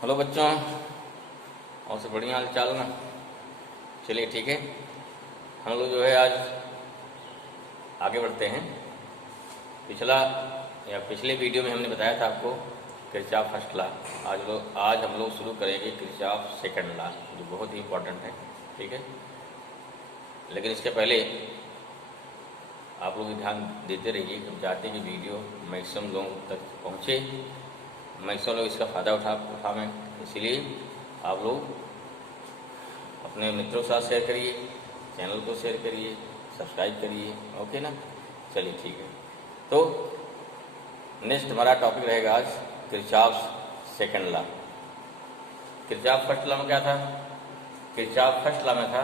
Hello बच्चों, और सब बढ़िया हाल चाल ना। चलिए ठीक है, हम लोग जो है आज आगे बढ़ते हैं। पिछले वीडियो में हमने बताया था आपको किरचॉफ फर्स्ट लॉ। आज हम लोग शुरू करेंगे किरचॉफ सेकंड लॉ, जो बहुत ही इम्पोर्टेंट है। ठीक है, लेकिन इसके पहले आप लोग ध्यान देते रहिए। हम चाहते हैं कि वीडियो मैक्सिमम लोगों तक पहुँचे, मैक्सिमम लोग इसका फ़ायदा उठावें। इसीलिए आप लोग अपने मित्रों के साथ शेयर करिए, चैनल को शेयर करिए, सब्सक्राइब करिए। ओके ना, चलिए ठीक है। तो नेक्स्ट हमारा टॉपिक रहेगा आज Kirchhoff second law. Kirchhoff first law में क्या था? किरचॉफ फर्स्ट लॉ में था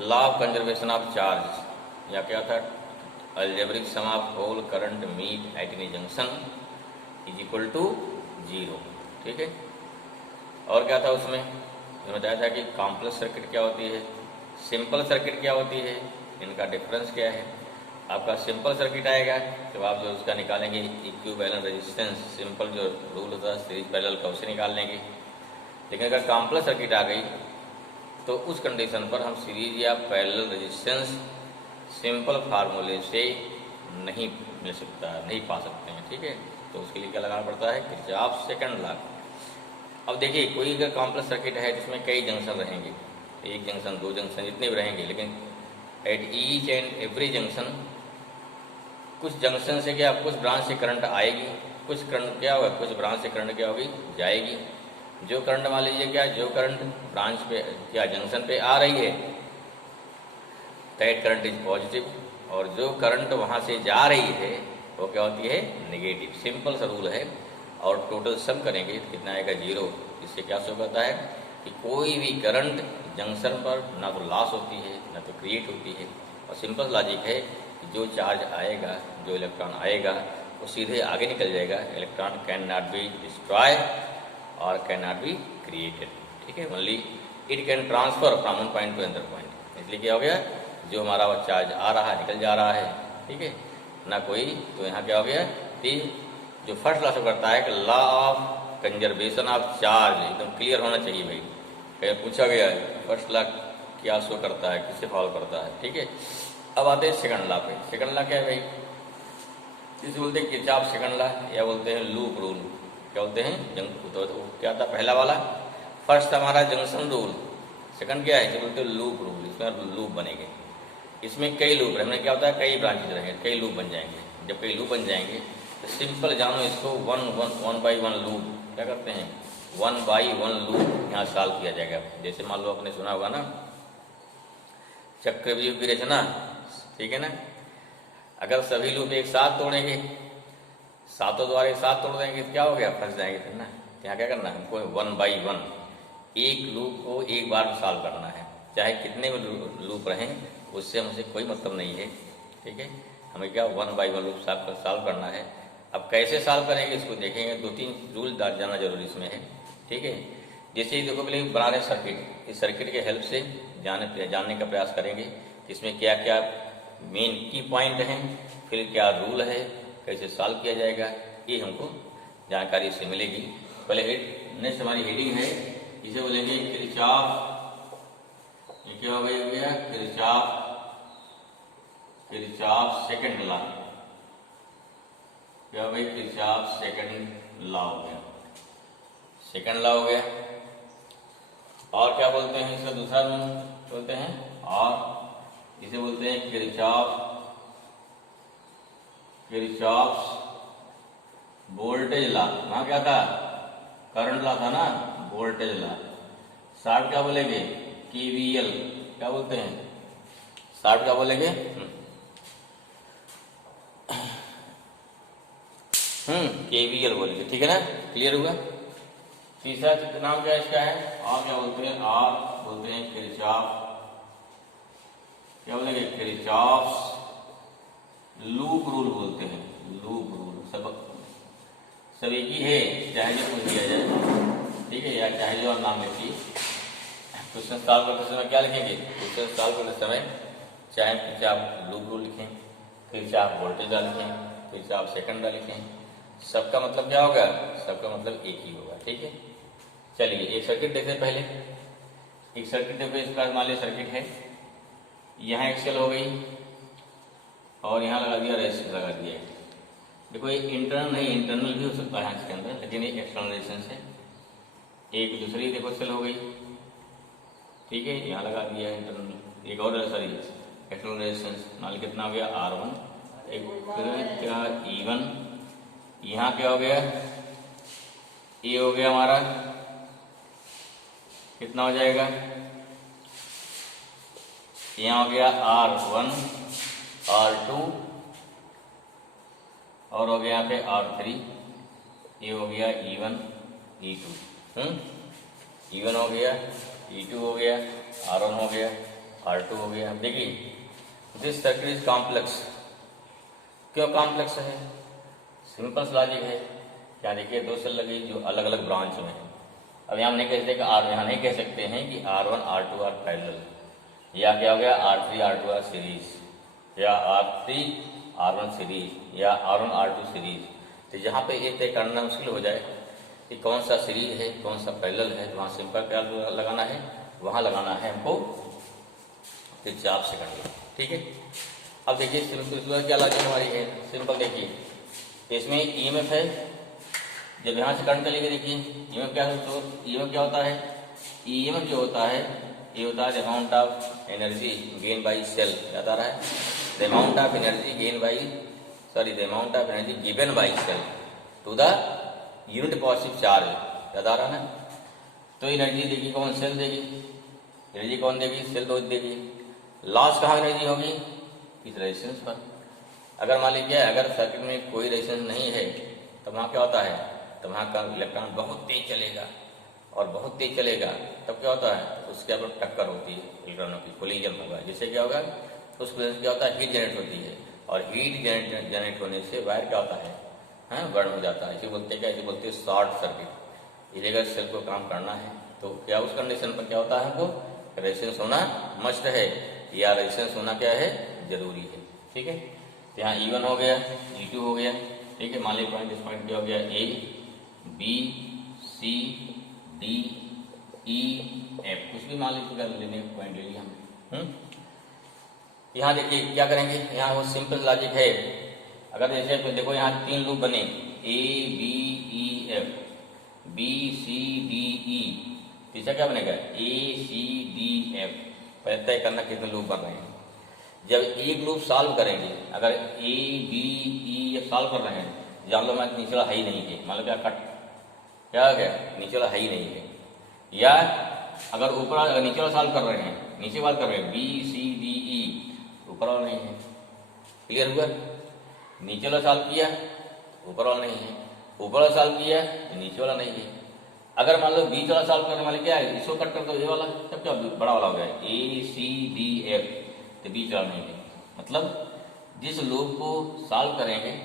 law of conservation of charge, या क्या था? Algebraic sum of whole current meet at any junction is equal to 0। ठीक है, और क्या था उसमें बताया था कि कॉम्प्लेक्स सर्किट क्या होती है, सिंपल सर्किट क्या होती है, इनका डिफरेंस क्या है। आपका सिंपल सर्किट आएगा तो आप जो उसका निकालेंगे इक्विवेलेंट रेजिस्टेंस, सिंपल जो रूल होता है सीरीज पैरेलल का, उसे निकाल लेंगे। लेकिन अगर कॉम्प्लेक्स सर्किट आ गई तो उस कंडीशन पर हम सीरीज या पैरेलल रेजिस्टेंस सिंपल फार्मूले से नहीं मिल सकता, नहीं पा सकते हैं। ठीक है, तो उसके लिए क्या लगाना पड़ता है? Kirchhoff second law. अब देखिए, कोई अगर कॉम्प्लेक्स सर्किट है जिसमें कई जंक्शन रहेंगे, एक जंक्शन, दो जंक्शन, जितने भी रहेंगे, लेकिन at each and every junction कुछ जंक्शन से क्या, कुछ ब्रांच से करंट आएगी, कुछ करंट क्या होगा, कुछ ब्रांच से करंट क्या होगी, जाएगी। जो करंट मान लीजिए क्या, जो करंट ब्रांच पे क्या जंक्शन पे आ रही है दैट करंट इज पॉजिटिव, और जो करंट वहाँ से जा रही है वो क्या होती है, नेगेटिव। सिंपल सा रूल है, और टोटल सम करेंगे तो कितना आएगा, 0। इससे क्या शो करता है कि कोई भी करंट जंक्शन पर ना तो लॉस होती है ना तो क्रिएट होती है। और सिंपल लॉजिक है कि जो चार्ज आएगा, जो इलेक्ट्रॉन आएगा, वो सीधे आगे निकल जाएगा। Electron can not be destroy और कैन नॉट बी क्रिएटेड। ठीक है, only it can transfer from one point to another point. इसलिए क्या हो गया, जो हमारा वो चार्ज आ रहा है निकल जा रहा है। ठीक है ना, कोई तो यहाँ क्या हो गया कि जो फर्स्ट लॉ शो करता है कि law of conservation of charge, एकदम क्लियर होना चाहिए भाई। कहीं पूछा गया है फर्स्ट लॉ क्या शो करता है, किसे फॉलो करता है। ठीक है, अब आते हैं सेकंड लॉ पे। सेकंड लॉ क्या है भाई? इसे बोलते हैं किरचॉफ सेकंड लॉ, या बोलते हैं लूप रूल। क्या बोलते हैं? तो क्या था पहला वाला? फर्स्ट हमारा जंक्शन रूल। सेकंड क्या है? इसे बोलते हैं लूप रूल। इसमें लूप बनेंगे, इसमें कई लूप रहेंगे। क्या होता है, कई ब्रांचेज रहेंगे, कई लूप बन जाएंगे। जब कई लूप बन जाएंगे तो सिंपल जानो इसको वन बाई वन लूप क्या करते हैं, 1 बाई 1 लूप यहाँ सॉल्व किया जाएगा। जैसे मान लो आपने सुना होगा ना चक्रव्यूह की रचना। ठीक है ना, अगर सभी लूप एक साथ तोड़ेंगे, सातों द्वारा एक साथ तोड़ देंगे तो क्या हो गया, फंस जाएंगे फिर ना। यहाँ क्या करना है, हमको 1 बाई 1 एक लूप को एक बार सॉल्व करना है, चाहे कितने भी लूप रहें, उससे हमसे कोई मतलब नहीं है। ठीक है, हमें क्या 1 बाई 1 लूप सॉल्व करना है। अब कैसे सॉल्व करेंगे इसको देखेंगे, 2-3 रूल जानना जरूरी इसमें है। ठीक है, जैसे ही देखो पहले बना रहे सर्किट, इस सर्किट के हेल्प से जानने का प्रयास करेंगे कि इसमें क्या क्या मेन की पॉइंट हैं, फिर क्या रूल है, कैसे सॉल्व किया जाएगा, ये हमको जानकारी इससे मिलेगी। पहले नेक्स्ट हमारी हेडिंग है, इसे बोलेंगे किरचॉफ। ये क्या हो गया, किरचॉफ सेकंड लॉ। क्या हो गया, किरचॉफ सेकंड लॉ हो गया, सेकंड लॉ हो गया। और क्या बोलते हैं इसका दूसरा रूल बोलते हैं, और इसे बोलते हैं किरचॉफ वोल्टेज लॉ। वहां क्या था, करंट लॉ था ना, वोल्टेज लॉ। शॉर्ट क्या बोलेंगे, केवीएल। क्या बोलते हैं शॉर्ट, क्या बोलेंगे, केवीएल बोलेंगे। ठीक है ना, क्लियर हुआ। तीसरा नाम क्या इसका है, और क्या बोलते हैं, और बोलते हैं किरचॉफ, क्या बोलेंगे, किरचॉफ लूप रूल बोलते हैं। लूप रूल सब एक ही है, चाहे जो पूछ दिया जाए। ठीक है, या चाहे जो नाम लिखिए। क्वेश्चन सॉल्व करते समय क्या लिखेंगे, क्वेश्चन सॉल्व करते समय चाहे किरचॉफ लूप रूल लिखें, किरचॉफ वोल्टेज लॉ लिखें, किरचॉफ सेकंड लॉ लिखें, सबका मतलब क्या होगा, सबका मतलब एक ही होगा। ठीक है। चलिए एक सर्किट देखते हैं पहले। एक सर्किट देखो, इस प्रकार मान लीजिए सर्किट है, यहाँ एक सेल हो गई और यहाँ लगा दिया रेजिस्टेंस लगा दिया। देखो ये इंटरनल नहीं, इंटरनल भी हो सकता है इसके अंदर, लेकिन ये एक्सटर्नल रेजिस्टेंस है। एक दूसरी देखो सेल हो गई, ठीक है, यहाँ लगा दिया इंटरनल। एक और सॉरी एक्सटर्नल रेजिस्टेंस, मान कितना हो गया R1, एक क्या E1, यहाँ क्या हो गया ये हो गया हमारा, कितना हो जाएगा, यहाँ हो गया R1 R2 और हो गया यहाँ पे R3, ये हो गया E1 E2, E1 हो गया, E2 हो गया, R1 हो गया, R2 हो गया। देखिए दिस सर्किट इज कॉम्प्लेक्स। क्यों कॉम्प्लेक्स है? सिंपल लॉजिक है। क्या देखिए दो सेल लगी जो अलग अलग ब्रांच में है। अब यहाँ नहीं कह सकते कि यहाँ नहीं कह सकते हैं कि R1 R2 आर पैरेलल, या क्या हो गया R3 R2 आर सीरीज, या R3 R1 सीरीज, या R1 R2 सीरीज। तो जहाँ पे ये तय करना मुश्किल हो जाए कि कौन सा सीरीज है कौन सा पैरेलल है, तो वहाँ सिंपल क्या लगाना है, वहाँ लगाना है हमको किरचॉफ सेकंड लॉ। ठीक है। अब देखिए सिंपल क्या लॉजिक हमारी है, सिंपल देखिए इसमें ईएमएफ है, जब यहाँ से करंट चलेगी देखिए ईएमएफ क्या है, तो ईएमएफ क्या होता है, ईएमएफ जो होता है ये होता है amount of energy gain by cell, याद आ रहा है, the amount of energy gain by the amount of energy given by cell to the unit positive charge, याद आ रहा है ना। तो एनर्जी देगी कौन, सेल देगी, एनर्जी कौन देगी, सेल तो देगी। लॉस कहाँ एनर्जी होगी, इस रेजिस्टेंस पर। अगर मान लीजिए अगर सर्किट में कोई रेजिस्टेंस नहीं है तो वहाँ क्या होता है, तो वहाँ का इलेक्ट्रॉन बहुत तेज चलेगा, और बहुत तेज चलेगा तब क्या होता है, उसके ऊपर टक्कर होती है इलेक्ट्रॉनों की, कोलिजन होगा, जिससे क्या होगा उस वजह से क्या होता है, हीट जनरेट होती है, और हीट जनरेट होने से वायर क्या होता है, बर्न हो जाता है। इसे बोलते क्या, इसे बोलते हैं शॉर्ट सर्किट। इसे अगर सेल को काम करना है तो क्या उस कंडीशन पर क्या होता है, हमको रेजिस्टेंस होना मस्ट है, या रेजिस्टेंस होना क्या है, जरूरी है। ठीक है। तो यहाँ E1 हो गया, E2 हो गया, ठीक है। मान लीजिए पॉइंट, इस पॉइंट क्या हो गया, A B C D E F, कुछ भी मान लीजिए लेने पॉइंट ले लिया हमने। यहाँ देखिए क्या करेंगे, यहाँ वो सिंपल लॉजिक है। अगर जैसे तो देखो यहाँ तीन लूप बने A B E F B C D E, तीसरा क्या बनेगा A C D F। पहले तय करना कितने लूप बन रहे हैं। जब एक लूप सॉल्व करेंगे, अगर A B E F solve कर रहे हैं, जान लो मैं नीचे वाला है ही नहीं है, मान लो क्या कट क्या हो गया, नीचे वाला है ही नहीं है। या अगर ऊपर अगर नीचे वाला सॉल्व कर रहे हैं, नीचे वाला कर रहे हैं B C D E, ऊपर वाला नहीं है। क्लियर हुआ, नीचे वाला सॉल्व किया ऊपर वाला नहीं है, ऊपर वाला सॉल्व किया तो नीचे वाला नहीं है। अगर मान लो बीच वाला सॉल्व करने वाले क्या है, इसको कट कर दो ये वाला, तब क्या बड़ा वाला हो गया A C D F, तो बीच वाला नहीं है। मतलब जिस लूप को सॉल्व करेंगे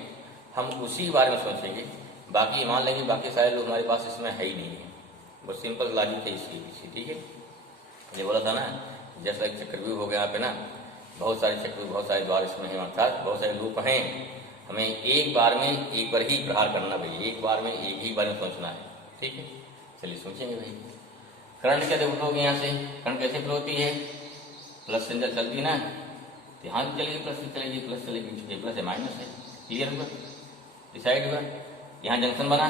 हम उसी के बारे में सोचेंगे, बाकी मान लेंगे बाकी सारे लोग हमारे पास इसमें है ही नहीं है। बस सिंपल लॉजिक है इसकी पीछे। ठीक है। ये बोला था ना, जैसा एक चक्रव्यूह हो गया यहाँ पे ना, बहुत सारे चक्रव्यूह, बहुत सारे द्वार इसमें हैं, अर्थात बहुत सारे लूप हैं। हमें एक बार में एक बार ही प्रहार करना भाई, एक बार में एक ही बार में सोचना है। ठीक है। चलिए सोचेंगे भाई, करंट क्या फ्लो होगी, यहाँ से करंट कैसे फ्लो होती है, प्लस से अंदर चलती है ना, तो यहाँ से चलेगी प्लस से चलेगी, प्लस चलेगी, प्लस है माइनस है। क्लियर हुआ, डिसाइड हुआ। यहाँ जंक्शन बना,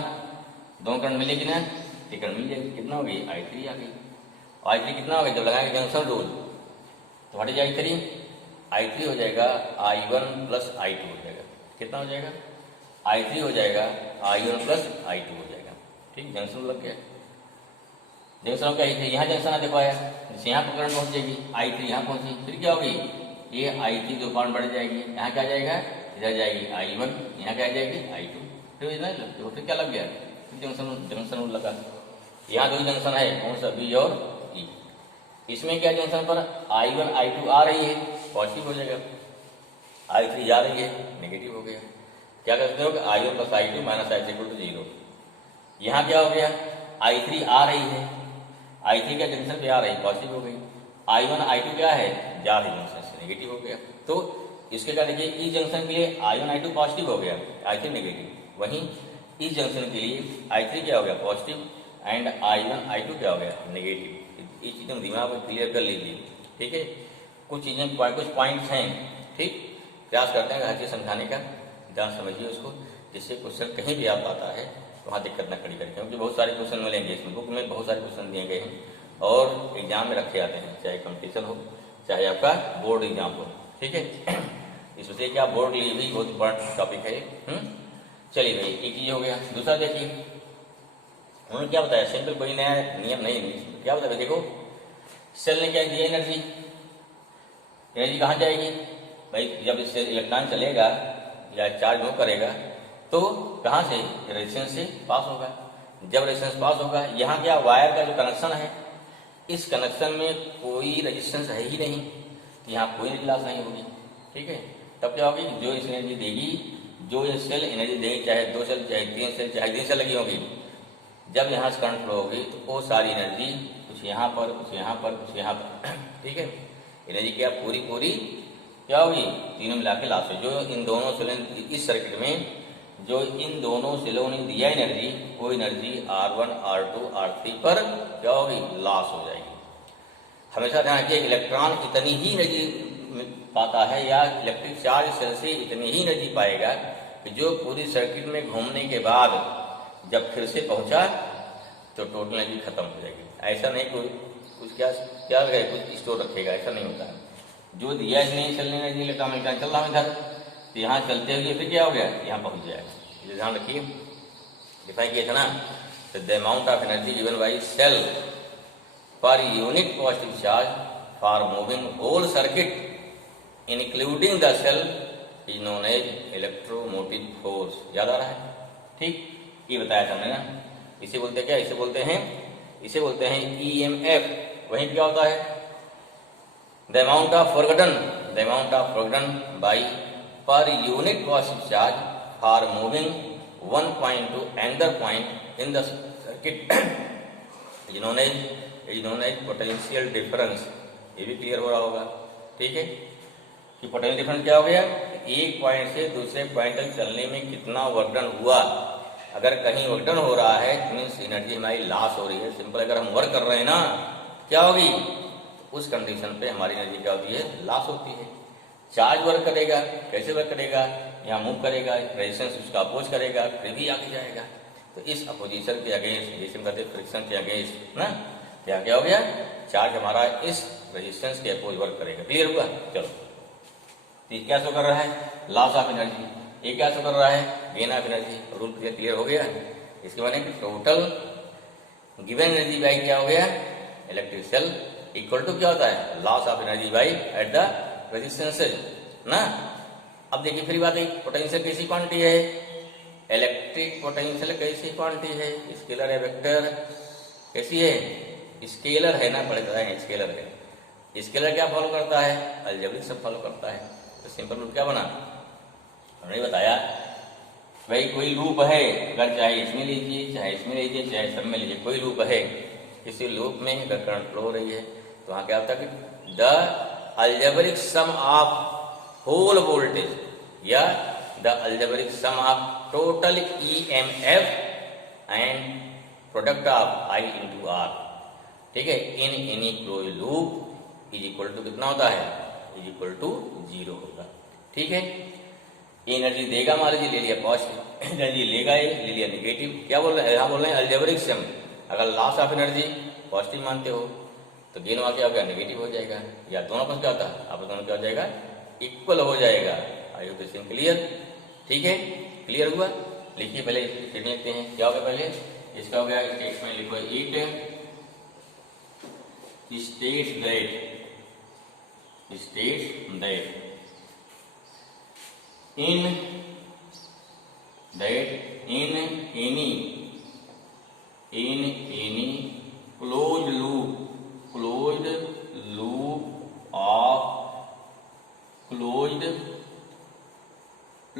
दोनों करंट मिलेगी ना, ये करंट मिल जाएगी, कितना हो गई I3 आ गई। I3 कितना हो गया, जब लगाएंगे जंक्शन रूल तो हट जाएगी I3 हो जाएगा I1 प्लस I2 हो जाएगा। कितना हो जाएगा, I3 हो जाएगा I1 प्लस I2 हो जाएगा। ठीक, जंक्शन लग गया। जंक्शन क्या है, यहाँ जंक्शन देखो आया, जैसे यहाँ पर करंट पहुंच जाएगी I3 यहाँ पहुंची, फिर क्या होगी, ये I3 दो पार्ट बढ़ जाएगी, यहाँ क्या जाएगा, इधर जाएगी I1, यहाँ क्या जाएगी I2, फिर इधर देखो फिर क्या लग गया, फिर जंक्शन लगा। यहाँ दो जंक्शन है, कौन सा, B और E। इसमें क्या जंक्शन पर I1 I2 आ रही है, पॉजिटिव हो जाएगा, I3 जा रही है, नेगेटिव हो गया। क्या करते हो, I1 plus I2 minus I3 equal to 0। यहाँ क्या हो गया, I3 आ रही है, I3 क्या जंक्शन पे आ रही है, पॉजिटिव हो गई। I1 I2 क्या है, जा रही जंक्शन से, नेगेटिव हो गया। तो इसके क्या देखिए, इस जंक्शन के लिए I1 I2 पॉजिटिव हो गया, I3 नेगेटिव। वहीं इस जंक्शन के लिए I3 क्या हो गया, पॉजिटिव, एंड I1 I2 क्या हो गया, नेगेटिव। ये चीज़ हम दिमाग में क्लियर कर लीजिए, ठीक है। कुछ चीज़ें कुछ पॉइंट्स हैं, ठीक, प्रयास करते हैं हर चीज़ समझाने का, ध्यान समझिए उसको, जिससे क्वेश्चन कहीं भी आप आता है तो वहाँ दिक्कत न खड़ी करें, क्योंकि बहुत सारे क्वेश्चन मिलेंगे इसमें, बुक में बहुत सारे क्वेश्चन दिए गए हैं और एग्जाम में रखे जाते हैं, चाहे कंपटीशन हो चाहे आपका बोर्ड एग्जाम हो, ठीक है। इसलिए कि आप बोर्ड के लिए भी बहुत इंपॉर्टेंट टॉपिक है। चलिए भाई, एक चीज हो गया। दूसरा देखिए उन्होंने क्या बताया, सिंपल कोई नया नियम नहीं, क्या बताया देखो, सेल ने क्या दिया, एनर्जी। एनर्जी कहाँ जाएगी भाई, जब इससे इलेक्ट्रॉन चलेगा या चार्ज मूव करेगा तो कहाँ से, रेजिस्टेंस से पास होगा। जब रेजिस्टेंस पास होगा, यहाँ क्या वायर का जो कनेक्शन है, इस कनेक्शन में कोई रेजिस्टेंस है ही नहीं, तो यहाँ कोई लॉस नहीं होगी, ठीक है। तब क्या होगी, जो इस एनर्जी देगी, जो ये सेल एनर्जी देगी, चाहे 2 सेल चाहे 3 सेल चाहे 3 सेल लगी होगी, जब यहाँ से करंट फ्लो होगी तो वो सारी एनर्जी कुछ यहाँ पर कुछ यहाँ पर कुछ यहाँ पर, ठीक है। एनर्जी क्या पूरी पूरी क्या होगी, तीनों मिला के लॉस है। जो इन दोनों सेलों, इस सर्किट में जो इन दोनों सेलों ने दिया एनर्जी, वो एनर्जी R1 R2 R3 पर क्या होगी, लॉस हो जाएगी। हमेशा ध्यान रखिए, इलेक्ट्रॉन इतनी ही एनर्जी पाता है या इलेक्ट्रिक चार्ज सेल से इतनी ही एनर्जी पाएगा कि जो पूरी सर्किट में घूमने के बाद जब फिर से पहुंचा तो टोटल एनर्जी खत्म हो जाएगी। ऐसा नहीं कोई कुछ क्या क्या रखेगा, कुछ स्टोर रखेगा, ऐसा नहीं होता है। जो दिया इसने सेल ने एनर्जी, इलेक्ट्रॉन चल रहा है इधर, तो यहाँ चलते हुए फिर क्या हो गया, यहाँ पहुंच जाएगा। ये ध्यान रखिए, डिफाइन किया था ना, the amount of energy given by cell per unit positive charge for moving whole circuit including the cell is known as electromotive force. याद आ रहा है, ठीक, ये बताया था हमने ना। इसे बोलते क्या, इसे बोलते हैं EMF। वहीं क्या होता है, the amount of forgotten by per unit positive charge for moving one point to another point in the circuit is known as potential difference. ये भी क्लियर हो रहा होगा, ठीक है, कि पोटेंशियल डिफरेंस क्या हो गया, एक पॉइंट से दूसरे पॉइंट तक चलने में कितना वर्क डन हुआ। अगर कहीं वर्क डन हो रहा है मीन्स एनर्जी हमारी लॉस हो रही है। सिंपल, अगर हम वर्क कर रहे हैं ना, क्या होगी, उस कंडीशन पे हमारी एनर्जी क्या होती है, लॉस होती है। चार्ज वर्क करेगा, कैसे वर्क करेगा, यहाँ मूव करेगा, रेजिस्टेंस उसका अपोज करेगा, फिर भी आगे जाएगा। तो इस अपोजिशन के अगेंस्ट, जैसे हम कहते हैं फ्रिक्शन के अगेंस्ट ना, क्या हो गया, चार्ज हमारा इस रेजिस्टेंस के अपोज वर्क करेगा। क्लियर हुआ, चलो। तो क्या शो कर रहा है, लॉस ऑफ एनर्जी, ये क्या शो कर रहा है, gain of energy. Rule clear हो गया। इसके बाद टोटल गिवन एनर्जी बाई क्या हो गया, इलेक्ट्रिक सेल इक्वल टू क्या होता है, loss of energy by at the resistance ना। अब देखिए फिर बात है, पोटेंशियल कैसी क्वांटिटी है, इलेक्ट्रिक पोटेंशियल कैसी क्वांटिटी है, स्केलर है, वेक्टर कैसी है, स्केलर है ना, पढ़े बताए स्केलर है। स्केलर क्या फॉलो करता है, अलजेब्रिक सब फॉलो करता है। तो सिंपल रूल क्या बना, हमने बताया भाई कोई लूप है, अगर चाहे इसमें लीजिए चाहे इसमें लीजिए चाहे सब में लीजिए, कोई लूप है, किसी लूप में अगर करंट फ्लो हो रही है तो वहां क्या होता है कि the algebraic sum of whole voltage या the algebraic sum of total EMF and product of I into R, ठीक है, in any close loop is equal to कितना होता है, इज इक्वल टू 0 होगा, ठीक है। एनर्जी देगा, मान लीजिए ले लिया पॉजिटिव एनर्जी, लेगा ये ले लिया नेगेटिव। क्या बोल रहे हैं, यहाँ बोल रहे हैं अलजेब्रिक सम। अगर लॉस ऑफ एनर्जी पॉजिटिव मानते हो तो गेन वहाँ क्या हो गया, नेगेटिव हो जाएगा, या दोनों पर क्या होता है, आप दोनों क्या हो जाएगा, इक्वल हो जाएगा। आई होप दिस क्लियर, ठीक है, क्लियर हुआ। लिखिए पहले फिर लिखते हैं, क्या होगा पहले इसका हो गया, टेक्स्ट में लिखो it states that in any closed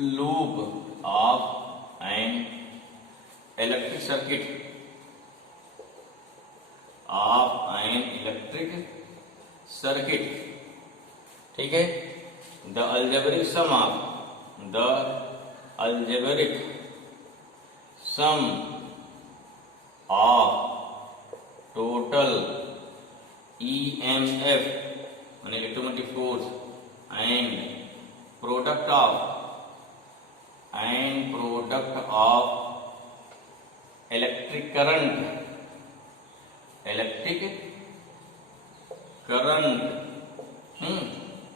loop of an electric circuit ठीक है, the algebraic sum of total EMF माने electromagnetic force and product of electric current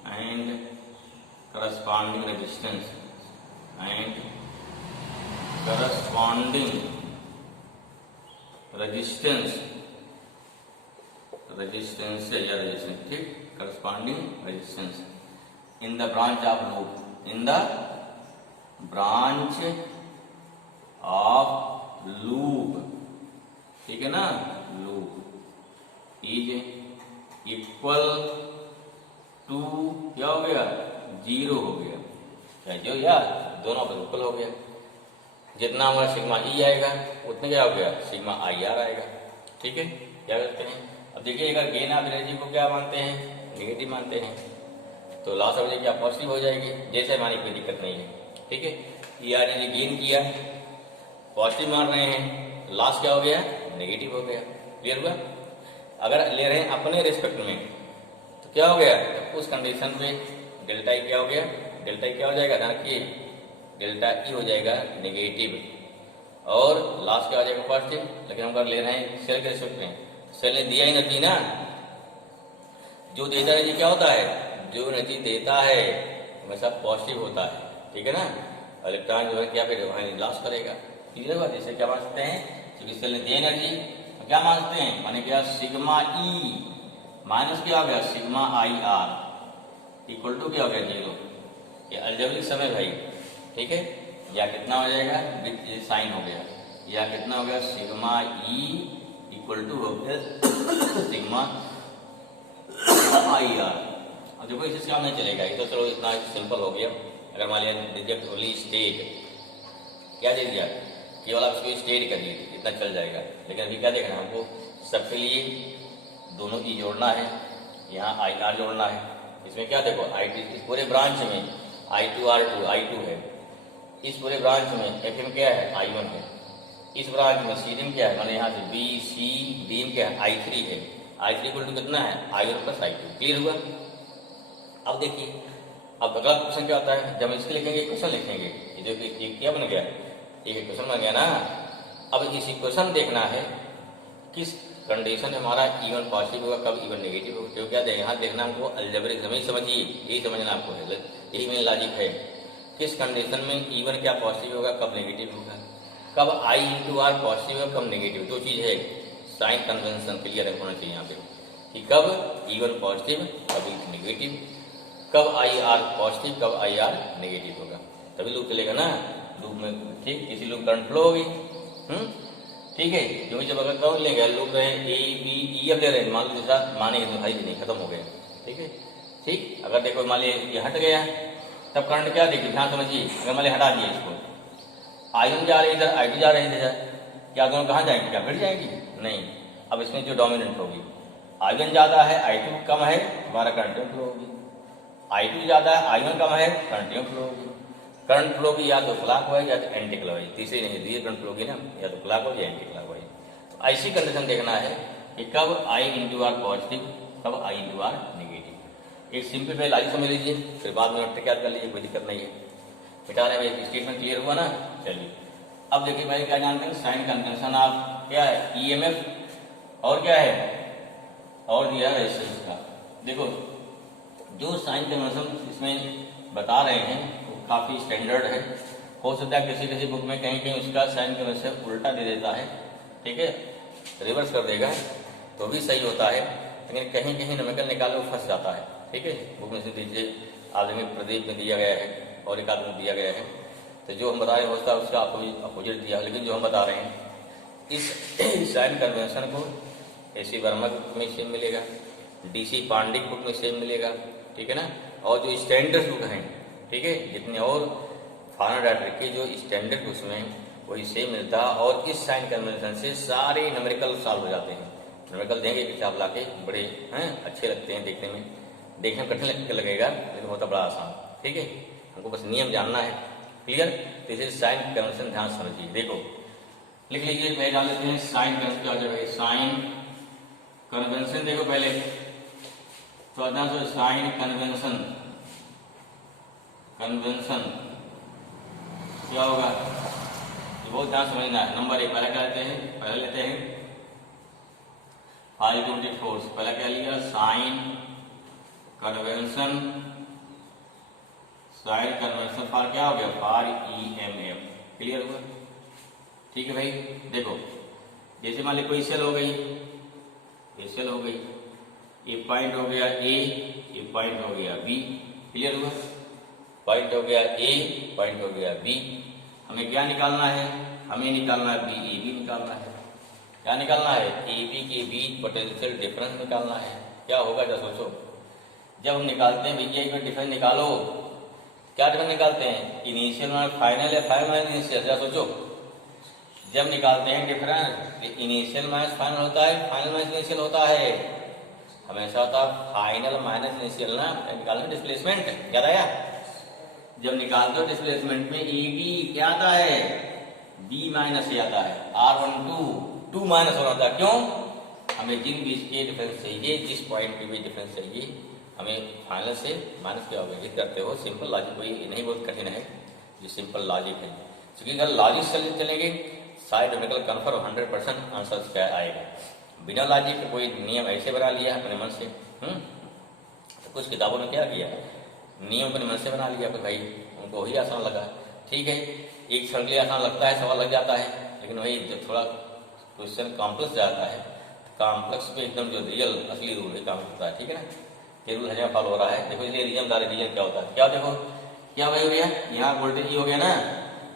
and corresponding resistance ठीक, corresponding resistance in the branch of loop, ठीक है ना, loop is equal to क्या हो गया, 0 हो गया, क्या जो यार दोनों पर इक्वल हो गया, जितना हमारा सिग्मा ई आएगा उतने क्या हो गया, सिग्मा आई आर आएगा। ठीक है, क्या करते हैं, अब देखिए अगर गेन ऑफ एनर्जी को क्या मानते हैं, नेगेटिव मानते हैं, तो लॉस ऑफ एनर्जी क्या पॉजिटिव हो जाएगी, जैसे हमारी कोई दिक्कत नहीं है। ठीक है, ये एनर्जी गेन किया पॉजिटिव मान रहे हैं, लॉस क्या हो गया, नेगेटिव हो गया। क्लियर हुआ। अगर ले रहे हैं अपने रिस्पेक्ट में तो क्या हो गया, तो उस कंडीशन में डेल्टा ई क्या हो गया, डेल्टा ई क्या हो जाएगा, ध्यान रखिए डेल्टा ई हो जाएगा नेगेटिव और लॉस क्या हो जाएगा पॉजिटिव। लेकिन हम अगर ले रहे हैं सेल के रिस्पेक्ट में, सेल ने दिया एनर्जी ना, जो देता एनर्जी क्या होता है, जो एनर्जी देता है हमेशा पॉजिटिव होता है। ठीक है ना, इलेक्ट्रॉन जो है क्या फिर लॉस करेगा। क्लियर हुआ। जैसे क्या मान सकते हैं, क्योंकि सेल ने दिया एनर्जी तो क्या मान सकते हैं, माने क्या सिग्मा ई माइनस क्या हो गया sigma I R equal to क्या हो गया 0। ये अलजेब्रिक समय भाई। ठीक है, या कितना हो जाएगा विद साइन हो गया, या कितना हो गया सिग्मा ई इक्वल टू हो गया सिग्मा आई आर। अब देखो इससे काम नहीं चलेगा, ये तो चलो इतना सिंपल हो गया। अगर मान लिया रिजेक्ट ओनली स्टेट, क्या दे दिया, केवल आप इसको स्टेट करिए इतना चल जाएगा। लेकिन अभी क्या देखना है हमको, सबके लिए दोनों ई जोड़ना है, यहाँ आई आर जोड़ना है। इसमें क्या देखो आई टी, इस पूरे ब्रांच में I2R2 I2 है, इस पूरे ब्रांच में FM क्या है I1 है, इस ब्रांच में सीरीम क्या है, मतलब यहाँ से B C डीम क्या है I3 है। I3 इक्वल टू कितना है I1 प्लस I2। क्लियर हुआ। अब देखिए अब अगला क्वेश्चन क्या होता है, जब इसके लिखेंगे क्वेश्चन लिखेंगे, ये जो क्या बन गया, एक क्वेश्चन बन गया ना। अब इस इक्वेशन देखना है किस कंडीशन में हमारा इवन पॉजिटिव होगा, कब इवन नेगेटिव होगा। क्यों क्या दें यहाँ देखना हमको अलजेब्रिक समझिए, यही समझना आपको है, यही मेन लॉजिक है। किस कंडीशन में इवन क्या पॉजिटिव होगा, कब नेगेटिव होगा, कब आई इंटू आर पॉजिटिव होगा, कब नेगेटिव। दो चीज़ है, साइन कन्वेंशन क्लियर होना चाहिए यहाँ पे कि कब इवन पॉजिटिव कब नेगेटिव, कब आई आर पॉजिटिव कब आई आर नेगेटिव होगा, तभी लूप चलेगा ना। लूप में ठीक किसी लूप करंट फ्लो होगी। ठीक है, क्योंकि जब अगर करंट लेंगे लूप रहे ए बी ई अब ले रहे हैं, मान लीजिए साथ मानेंगे तो भाई नहीं खत्म हो गया। ठीक है, ठीक अगर देखो मान लीजिए ये हट गया तब करंट क्या देखिए, ध्यान समझिए। अगर मान लिया हटा दिया इसको, I1 जा रही है इधर, I2 जा रहे हैं इधर, क्या दोनों कहाँ जाएंगे, क्या भिड़ जाएंगी, नहीं। अब इसमें जो डोमिनेंट होगी I1 ज़्यादा है I2 कम है, हमारा करंट फ्लो होगी। I2 ज़्यादा है I1 कम है, करंट फ्लो होगी। करंट फ्लो की या तो क्लॉक वाइज या तो एंटी क्लॉक वाइज, तीसरी नहीं दी करंट फ्लो की ना, या तो क्लॉक वाइज या एंटी क्लॉक वाइज। तो ऐसी कंडीशन देखना है कि कब I इंटू आर पॉजिटिव कब I इंटू आर नेगेटिव। एक सिंपलीफाई लॉजिक समझ लीजिए, फिर बाद में नोट याद कर लीजिए, कोई दिक्कत नहीं है। मिटाने में स्टेटमेंट क्लियर हुआ ना। चलिए अब देखिए भाई क्या जानते हैं, साइन कन्वेंशन ऑफ क्या है EMF और क्या है और दिया है रेजिस्टेंस का। देखो जो साइन कन्वेंशन इसमें बता रहे हैं वो काफ़ी स्टैंडर्ड है। हो सकता है किसी किसी बुक में कहीं कहीं उसका साइन कन्वेंशन उल्टा दे देता है, ठीक है, रिवर्स कर देगा तो भी सही होता है, लेकिन कहीं कहीं नमकल निकालो फंस जाता है। ठीक है, बुक में से दीजिए आदमी प्रदीप में दिया गया है और एक आदमी दिया गया है, तो जो हम बता रहे हैं होता है उसका अपोजिट दिया है। लेकिन जो हम बता रहे हैं इस साइन कन्वेंशन को AC वर्मा बुक में सेम मिलेगा, DC पांडिक बुक में सेम मिलेगा, ठीक है ना। और जो स्टैंडर्ड बुक हैं, ठीक है, जितने और फॉरेन राइटर के जो स्टैंडर्ड बुक्स में वही सेम मिलता है। और इस साइन कन्वेंशन से सारे न्यूमेरिकल सॉल्व हो जाते हैं। न्यूमेरिकल देंगे किताब ला के, बड़े हैं अच्छे लगते हैं देखने में कठिन लगेगा लेकिन होता बड़ा आसान। ठीक है, हमको बस नियम जानना है। क्लियर। तो इसे साइन कन्वेंशन ध्यान समझिए। देखो लिख लीजिए, मैं डाल लेते हैं साइन कन्वेंशन क्या हो जाएगा, साइन कन्वेंशन देखो पहले, तो अदा तो साइन कन्वेंशन, कन्वेंशन क्या होगा ये बहुत ध्यान समझना है। नंबर एक पहले क्या लेते हैं, पहले लेते हैं 5 यूनिट फोर्स, पहला क्या लिया sign convention, sign convention for क्या हो गया फॉर EMF, क्लियर हुआ। ठीक है भाई, देखो जैसे मान ली कोई सेल हो गई, ये सेल हो गई, ये पॉइंट हो गया A, ये पॉइंट हो गया B, क्लियर हुआ। पॉइंट हो गया A, पॉइंट हो गया B, हमें क्या निकालना है, हमें निकालना है BAB निकालना है। क्या निकालना है, AB के बीच पोटेंशियल डिफरेंस निकालना है। क्या होगा जरा सोचो, जब हम निकालते हैं भैया एक डिफरेंस निकालो, क्या डिफरेंस निकालते हैं, इनिशियल माइनस फाइनल है, फाइनल माइनस इनिशियल। जरा सोचो जब निकालते हैं डिफरेंस इनिशियल माइनस फाइनल होता है, फाइनल माइनस इनिशियल होता है, हमेशा होता है फाइनल माइनस इनिशियल ना। निकालना डिस्प्लेसमेंट, याद आया, जब निकालते हो डिस्प्लेसमेंट में AB क्या आता है, B माइनस ए आता है, R12 2 माइनस होना था। क्यों, हमें जिन बीच के डिफरेंस चाहिए, जिस पॉइंट के बीच डिफरेंस चाहिए, हमें फाइनल से माइनस क्या होगा, ये करते हो। सिंपल लॉजिक, कोई नहीं बहुत कठिन है, ये सिंपल लॉजिक है। क्योंकि अगर लॉजिक से चलेंगे साइड निकल कन्फर्म 100% आंसर क्या आएगा। बिना लॉजिक का कोई नियम ऐसे बना लिया अपने मन से, तो कुछ किताबों में क्या किया, नियम अपने मन से बना लिया, तो भाई उनको वही आसान लगा। ठीक है, एक क्षण के लिए आसान लगता है, सवाल लग जाता है, लेकिन वही जब थोड़ा क्वेश्चन कॉम्प्लेक्स जाता है, कॉम्प्लेक्स पे एकदम जो रियल असली रूल है काम होता है। ठीक है ना, ये रूल हमें फॉलो हो रहा है। देखो इसलिए रीजन दारे रीजन क्या होता है, क्या देखो क्या भाई हो गया, यहाँ वोल्टेज ही हो गया ना,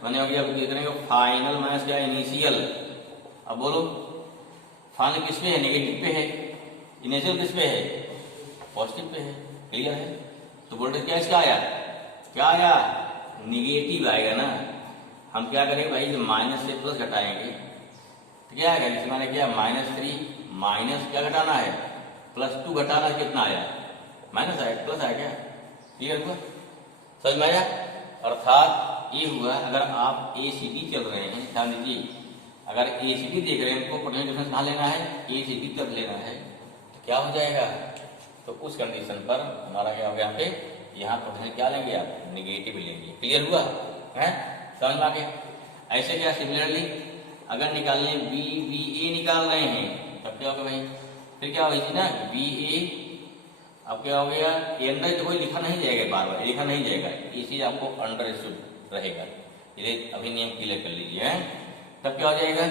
मैंने हो गया करेंगे फाइनल माइनस क्या इनिशियल। अब बोलो फाइनल किस पे है, नेगेटिव पे है, इनिशियल किस पे है, पॉजिटिव पे है, क्लियर है। तो वोल्टेज क्या इसका आया, क्या आया, निगेटिव आएगा ना। हम क्या करेंगे भाई, माइनस से प्लस घटाएंगे तो क्या आएगा, जैसे मैंने क्या -3 माइनस क्या घटाना है, +2 घटाना कितना आया, माइनस आया, प्लस आया, क्या क्लियर हुआ, समझ में आया। अर्थात ये हुआ, अगर आप ACB चल रहे हैं, ध्यान दीजिए, अगर ACB देख रहे हैं, उनको पोटेंशियल डिफरेंस कहाँ लेना है, ACB तक लेना है, तो क्या हो जाएगा, तो उस कंडीशन पर हमारा क्या हो गया, यहाँ पे यहाँ पोटेंशियल क्या लेंगे आप, निगेटिव लेंगे, क्लियर हुआ है, समझ में आ गया। ऐसे क्या सिमिलरली अगर निकालने BA निकाल रहे हैं, तब क्या होगा भाई, फिर क्या होगी ना BA, अब क्या हो गया, ये अंदर तो कोई लिखा नहीं जाएगा, बार बार लिखा नहीं जाएगा, ये चीज आपको अंडरस्टूड रहेगा, ये अभी नियम क्लियर कर लीजिए है। तब क्या हो जाएगा,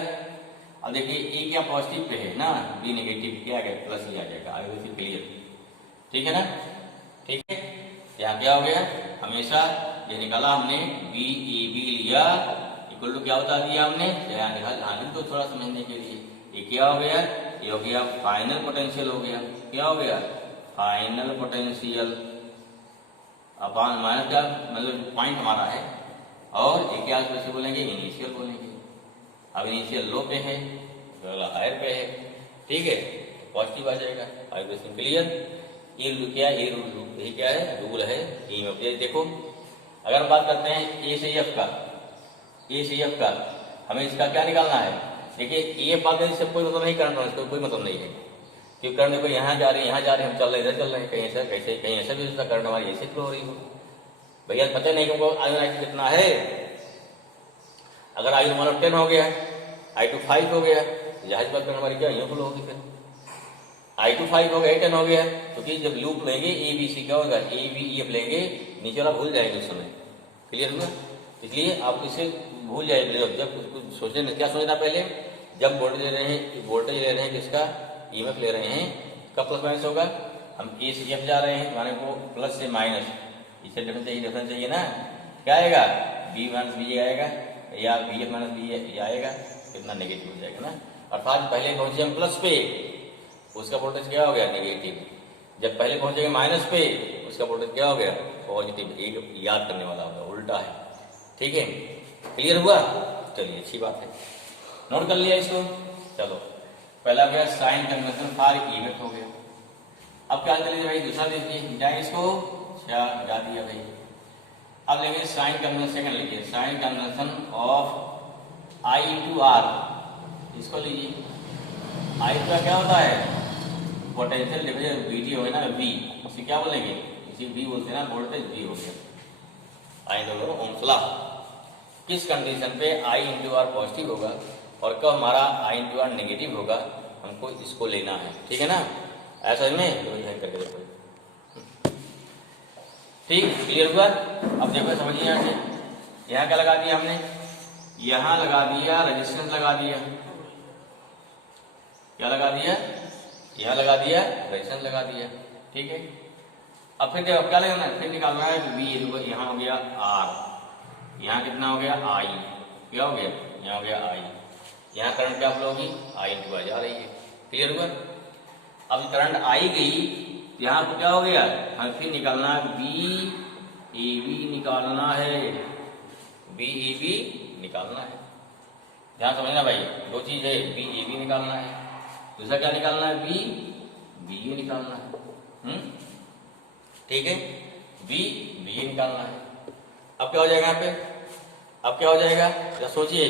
अब देखिए A क्या पॉजिटिव पे है ना, B नेगेटिव, क्या आ गया प्लस ही आ जाएगा, आगे से क्लियर, ठीक है ना। ठीक है, यहाँ क्या हो गया, हमेशा ये निकाला हमने BAB लिया इक्वल टू क्या बता दिया हमने, यहाँ निकाल तो थोड़ा समझने के लिए, ये क्या हो गया, ये हो गया फाइनल पोटेंशियल हो गया, क्या हो गया फाइनल पोटेंशियल अपॉन माइनस क्या, मतलब पॉइंट हमारा है, और एक क्या कैसे बोलेंगे, इनिशियल बोलेंगे। अब इनिशियल लो पे है, हायर पे है, ठीक है, पॉजिटिव आ जाएगा, वाइब्रेशन क्लियर। ये रूल क्या है, ये रूल यही क्या है, रूल है EMF। देखो अगर हम बात करते हैं A से F का, A से F का, हमें इसका क्या निकालना है, देखिए ये बात इससे कोई मतलब नहीं, करंट इसका कोई मतलब नहीं है, क्योंकि करंट देखो यहाँ जा रही है, यहाँ जा रहे हैं, हम चल रहे इधर चल रहे हैं, कहीं ऐसा कैसे, कहीं ऐसा भी उसका करंट हमारी ऐसे फ्लो हो रही हो, भैया पता नहीं हमको I1 कितना है। अगर I1 हमारा 10 हो गया, I2 5 हो गया, जाहिर बात हमारी क्या यूँ फ्लो होगी, फिर I2 5 हो गया, 10 हो गया, क्योंकि जब लूप लेंगे ABC क्या होगा, ABEF लेंगे, नीचे वाला भूल जाएंगे उस समय, क्लियर हुआ। इसलिए आप इसे भूल जाएंगे, जब कुछ सोचने क्या सोचना पहले, जब वोल्टेज ले रहे हैं, वोल्टेज ले रहे हैं किसका, EMF ले रहे हैं, कब प्लस माइनस होगा, हम A से F जा रहे हैं, हमारे को प्लस से माइनस, इसे डिफरेंस चाहिए ना, क्या आएगा B माइनस B आएगा, या BF माइनस B आएगा, कितना नेगेटिव हो जाएगा ना। अर्थात पहले पहुंचे हम प्लस पे, उसका वोल्टेज क्या हो गया नेगेटिव, जब पहले पहुंचेंगे माइनस पे, उसका वोल्टेज क्या हो गया पॉजिटिव। एक याद करने वाला होगा, उल्टा है, ठीक है, क्लियर हुआ। चलिए अच्छी बात है, नोट कर लिया इसको। चलो पहला गया साइन कन्वेंशन फॉर EMF हो गया। अब क्या कर लीजिए भाई, दूसरा देखिए, जाए इसको क्या हटा दिया भाई। अब लेंगे साइन कन्वेंशन, सेकंड लिखिए, sign convention of I to R, इसको लीजिए। I का क्या होता है पोटेंशियल डिफरेंस VT हो गया ना V, इसे क्या बोलेंगे, इसी V बोलते हैं ना, वोल्टेज V हो गया। आई तो ओम्स लॉ, किस कंडीशन पे I इंटू आर पॉजिटिव होगा और कब हमारा I इंटू आर नेगेटिव होगा, हमको इसको लेना है, ठीक है ना। ऐसा में तो करके देखो, ठीक, क्लियर हुआ। अब देखो समझिए यहाँ से, यहाँ क्या लगा दिया हमने, यहाँ लगा दिया रेजिस्टेंस लगा दिया, क्या लगा दिया, यहाँ लगा दिया रेजिस्टेंस लगा दिया, ठीक है। अब फिर देखो क्या लगना है, फिर निकालना है कि V यहाँ हो गया R, यहाँ कितना हो गया I, क्या हो गया, यहाँ हो गया I, यहाँ करंट क्या फ्लो होगी, I इंटू आर जा रही है, क्लियर हुआ। अब करंट आई गई, यहाँ पर क्या हो गया, हमें फिर निकालना है VAB निकालना है, VAB निकालना है, ध्यान समझना भाई, दो चीज है, VAB निकालना है, दूसरा क्या निकालना है, VBA निकालना है, ठीक है, VBA निकालना है। अब क्या हो जाएगा यहाँ पे, अब क्या हो जाएगा, तो सोचिए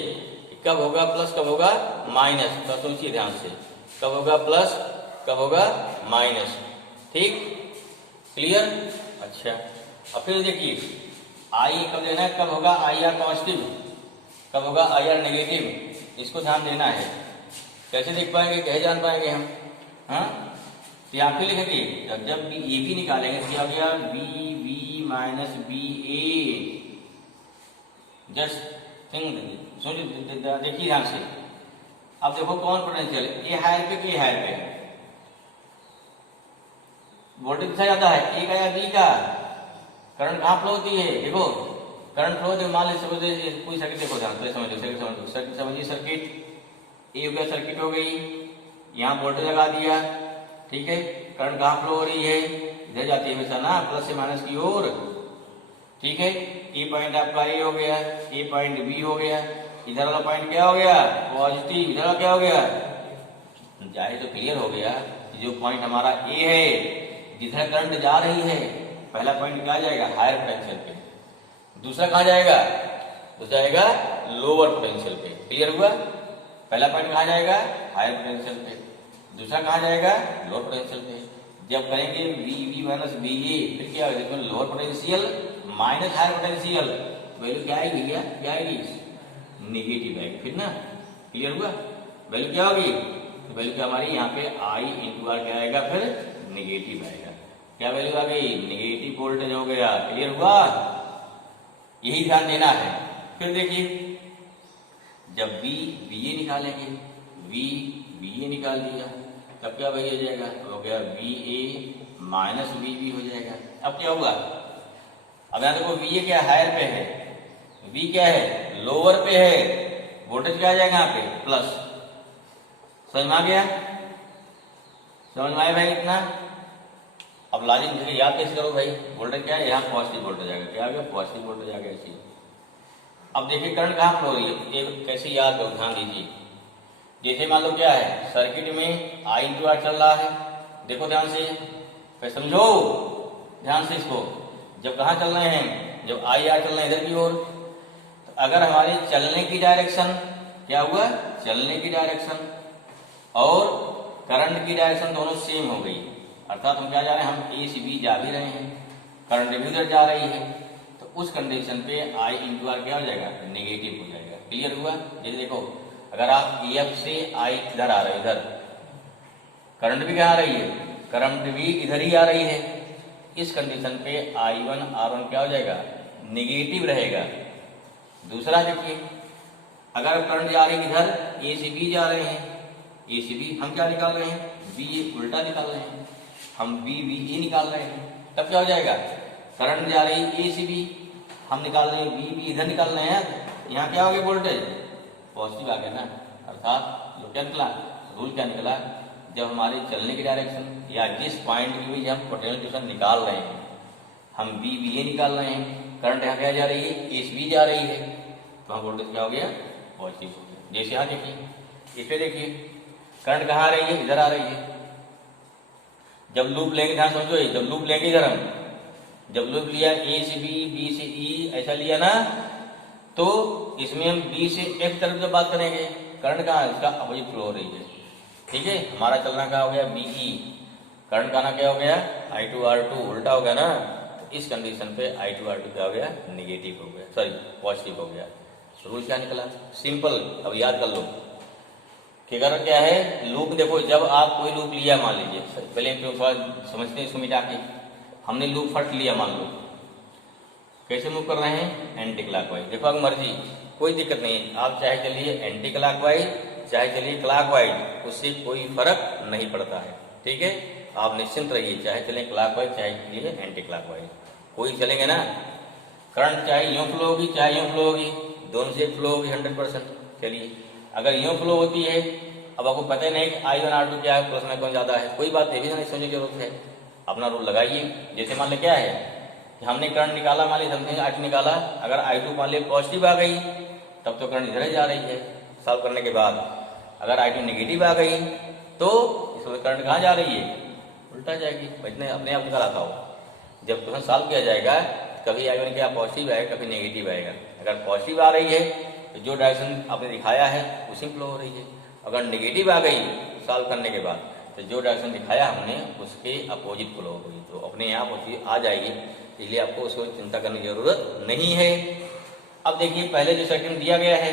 कब होगा प्लस कब होगा माइनस, तो सोचिए ध्यान से, कब होगा प्लस कब होगा माइनस, ठीक, क्लियर। अच्छा अब फिर देखिए आई कब लेना है, कब होगा IR पॉजिटिव, कब होगा IR नेगेटिव, इसको ध्यान देना है। कैसे देख पाएंगे, कैसे जान पाएंगे हम, हाँ, तो यहाँ पे लिखेंगे जब AB निकालेंगे तो क्या हो गया BB minus BA, just think, देखिए ध्यान से। अब देखो कौन पोटेंशियल, ए हायर पे के हायर पे, वोल्टेज कितना जाता है, ए का या बी का, करंट कहाँ फ्लो होती है, देखो करंट फ्लो होती, मान लीजिए कोई सर्किट देखो ध्यान से, समझ लो सर्किट समझिए, सर्किट ए हो गया, सर्किट हो गई, यहाँ वोल्टेज लगा दिया, ठीक है, करंट कहाँ फ्लो हो रही है, इधर जाती है हमेशा ना, प्लस से माइनस की ओर, ठीक है। ए पॉइंट आपका ए हो गया, ए पॉइंट बी हो गया, इधर वाला पॉइंट क्या हो गया पॉजिटिव, इधर वाला क्या हो गया, जाए तो क्लियर हो गया कि जो पॉइंट हमारा ए है, जिधर करंट जा रही है, पहला पॉइंट क्या जाएगा हायर पोटेंशियल पे, दूसरा कहाँ जाएगा, तो जाएगा लोअर पोटेंशियल पे, क्लियर हुआ। पहला पॉइंट कहाँ जाएगा हायर पोटेंशियल पे, दूसरा कहाँ जाएगा लोअर पोटेंशियल पे। जब करेंगे VB माइनस BA, फिर क्या होगा, lower potential minus higher potential, value क्या आएगी, क्या आएगी, निगेटिव आएगी, फिर ना, क्लियर हुआ। वैल्यू क्या होगी, तो वैल्यू क्या हमारी यहाँ पे I इंटू आर क्या आएगा, फिर निगेटिव आएगा, क्या वैल्यू आ गई, निगेटिव वोल्टेज हो गया, क्लियर हुआ, यही ध्यान देना है। फिर देखिए जब VBA निकालेंगे, VBA निकाल दिया, तब क्या वैल्यू हो जाएगा, तो हो गया VA माइनस VB हो जाएगा। अब क्या हुआ, अब यहाँ देखो VA क्या हायर पे है, V क्या है लोअर पे है, वोल्टेज क्या आ जाएगा यहाँ पे प्लस, समझ में आ गया, समझ में आया भाई इतना। अब लॉजिक याद कैसे करो भाई, वोल्टेज क्या है, यहाँ पॉजिटिव वोल्टेज आएगा, क्या आ गया पॉजिटिव वोल्टेज आ गया इसी। अब देखिए करंट कहाँ फ्लो हो रही है, एक कैसे याद करो, ध्यान दीजिए। जैसे मान लो क्या है, सर्किट में I इंटू आर चल रहा है, देखो ध्यान से, फिर समझो ध्यान से इसको, जब कहाँ चल रहे हैं, जब IR चल रहे हैं इधर की ओर, तो अगर हमारे चलने की डायरेक्शन क्या हुआ, चलने की डायरेक्शन और करंट की डायरेक्शन दोनों सेम हो गई, अर्थात हम क्या जा रहे हैं, हम A से B जा भी रहे हैं, करंट भी उधर जा रही है, तो उस कंडीशन पे I इंटू आर क्या हो जाएगा, नेगेटिव हो जाएगा, क्लियर हुआ। जैसे देखो अगर आप EF से I इधर आ रहे हैं, इधर करंट भी क्या आ रही है, करंट भी इधर ही आ रही है, इस कंडीशन पे I1 R1 क्या हो जाएगा, नेगेटिव रहेगा। दूसरा देखिए अगर करंट जा रही है इधर, A से B जा रहे हैं, A से B हम क्या निकाल रहे हैं, B उल्टा निकाल रहे हैं, हम BBA निकाल रहे हैं, तब क्या हो जाएगा, करंट जा रही है A से B, हम निकाल रहे हैं BB इधर निकाल रहे हैं, यहाँ क्या हो गया वोल्टेज पॉजिटिव आ गया ना, अर्थात जो क्या निकला, रूल क्या निकला, जब हमारे चलने की डायरेक्शन या जिस पॉइंट की भी हम पोटेंशियल डिफरेंस निकाल रहे हैं, हम BBA निकाल रहे हैं, करंट यहाँ क्या जा रही है, A से B जा रही है, तो वहाँ वोल्टेज क्या हो गया पॉजिटिव हो गया। जैसे यहाँ देखिए, इस पे देखिए करंट कहाँ आ रही है, इधर आ रही है, जब लूप लेंगे ध्यान समझो, जब लूप लेंगे इधर हम, जब लूप लिया A से B, B से E ऐसा लिया ना, तो इसमें हम B से F तरफ जब बात करेंगे, करंट कहाँ है, इसका अपोजिट फ्लो हो रही है, ठीक है। हमारा चलना कहाँ हो गया BE, करंट का ना क्या हो गया, I2R2 उल्टा हो गया ना, तो इस कंडीशन पे I2R2 क्या हो गया, निगेटिव हो गया, सॉरी पॉजिटिव हो गया। रूल क्या निकला, सिंपल। अब याद कर लो कि अगर क्या है लूप, देखो जब आप कोई लूप लिया मान लीजिए, पहले तो थोड़ा समझते हैं इसको मिटा के। हमने लूप फर्स्ट लिया, मान लो कैसे मूव कर रहे हैं, एंटी क्लॉकवाइज। देखो अगर मर्जी, कोई दिक्कत नहीं, आप चाहे चलिए एंटी क्लॉकवाइज चाहे चलिए क्लॉकवाइज, उससे कोई फर्क नहीं पड़ता है, ठीक है। आप निश्चिंत रहिए, चाहे चले क्लॉकवाइज चाहे चलिए एंटी क्लॉकवाइज, कोई चलेंगे ना। करंट चाहे यूँ फ्लो होगी चाहे यूँ फ्लो होगी, दोनों से फ्लो होगी 100%। चलिए अगर यूँ फ्लो होती है, अब आपको पता ही नहीं कि I1R2 क्या है, प्लस में कौन ज़्यादा है, कोई बात नहीं सोचने की जरूरत है, अपना रूल लगाइए। जैसे मान लीजिए क्या है कि हमने करंट निकाला, मान लीजिए समथिंग I2 निकाला, अगर I2 मान लीजिए पॉजिटिव आ गई तब तो करंट इधर ही जा रही है सॉल्व करने के बाद। अगर I2 नेगेटिव आ गई तो इसमें करंट कहाँ जा रही है, उल्टा जाएगी। इतने अपने आप निकाल आता हो। जब क्वेश्चन सॉल्व किया जाएगा कभी I1 क्या पॉजिटिव आएगा कभी नेगेटिव आएगा। अगर पॉजिटिव आ रही है तो जो डायरेक्शन आपने दिखाया है उसी में फ्लो हो रही है। अगर नेगेटिव आ गई सॉल्व करने के बाद तो जो डायरेक्शन दिखाया हमने उसके अपोजिट फ्लो हो गई, तो अपने आप वो चीज आ जाएगी, इसलिए आपको उसको चिंता करने की जरूरत नहीं है। अब देखिए पहले जो सेकंड दिया गया है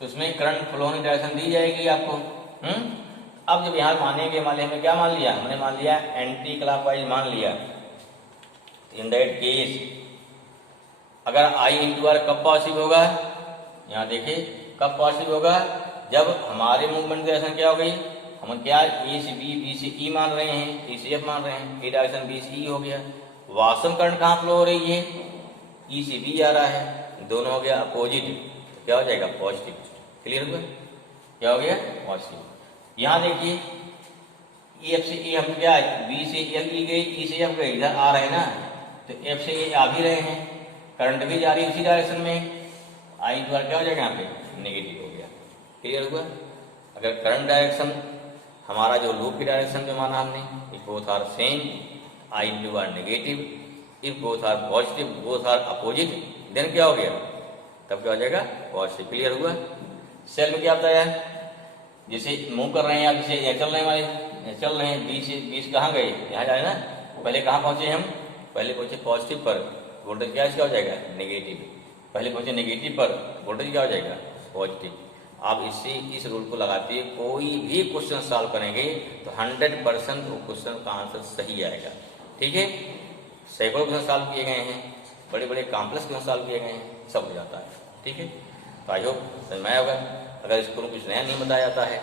तो उसमें करंट फ्लो होने डायरेक्शन दी जाएगी आपको। अब जब यहाँ मानेंगे, मान लिया हमने क्या मान लिया, हमने मान लिया एंटी क्लॉकवाइज मान लिया। इन दैट केस अगर I इंटू आर कब पॉजिटिव होगा, यहाँ देखिए कब पॉजिटिव होगा, जब हमारे मूवमेंट डायरेक्शन क्या हो गई, हम क्या ए से बी, बी से ई मान रहे हैं, ए से एफ मान रहे हैं, ए डायरेक्शन बी से ई हो गया। वास्तव करंट कहाँ फ्लो हो रही है, ई से बी आ रहा है, दोनों हो गया अपोजिट, तो क्या हो जाएगा पॉजिटिव। क्लियर हुआ, क्या हो गया पॉजिटिव। यहाँ देखिए एफ से ए हम क्या है, बी से एल ई गई, ई से एफ गई, इधर आ रहे हैं ना, तो एफ से ए आ भी रहे हैं, करंट भी जा रही है उसी डायरेक्शन में, आई द्वारा क्या हो जाएगा यहाँ पे नेगेटिव हो गया। क्लियर हुआ। अगर करंट डायरेक्शन हमारा जो लूप की डायरेक्शन में माना हमने, if both are same, I into R negative, if both are positive both are opposite, then क्या हो गया, तब क्या हो जाएगा पॉजिटिव। क्लियर हुआ। सेल में क्या बताया, जैसे मूव कर रहे हैं आप, जैसे चल रहे हैं हमारे, चल रहे हैं, बीस कहाँ गए, यहाँ जाए ना, पहले कहाँ पहुंचे हम, पहले पहुंचे पॉजिटिव पर, वोल्टेज क्या हो जाएगा नेगेटिव, पहले पहुंचे नेगेटिव पर, वोल्टेज क्या हो जाएगा पॉजिटिव। आप इससे इस रूल को लगाते हुए कोई भी क्वेश्चन सॉल्व करेंगे तो 100% वो क्वेश्चन का आंसर सही आएगा। ठीक है, सैकड़ों क्वेश्चन सॉल्व किए गए हैं, बड़े बड़े कॉम्प्लेक्स क्वेश्चन सॉल्व किए गए हैं, सब हो जाता है। ठीक है, तो आई होप समझ में आया होगा। अगर इसको कुछ नया नहीं बताया जाता है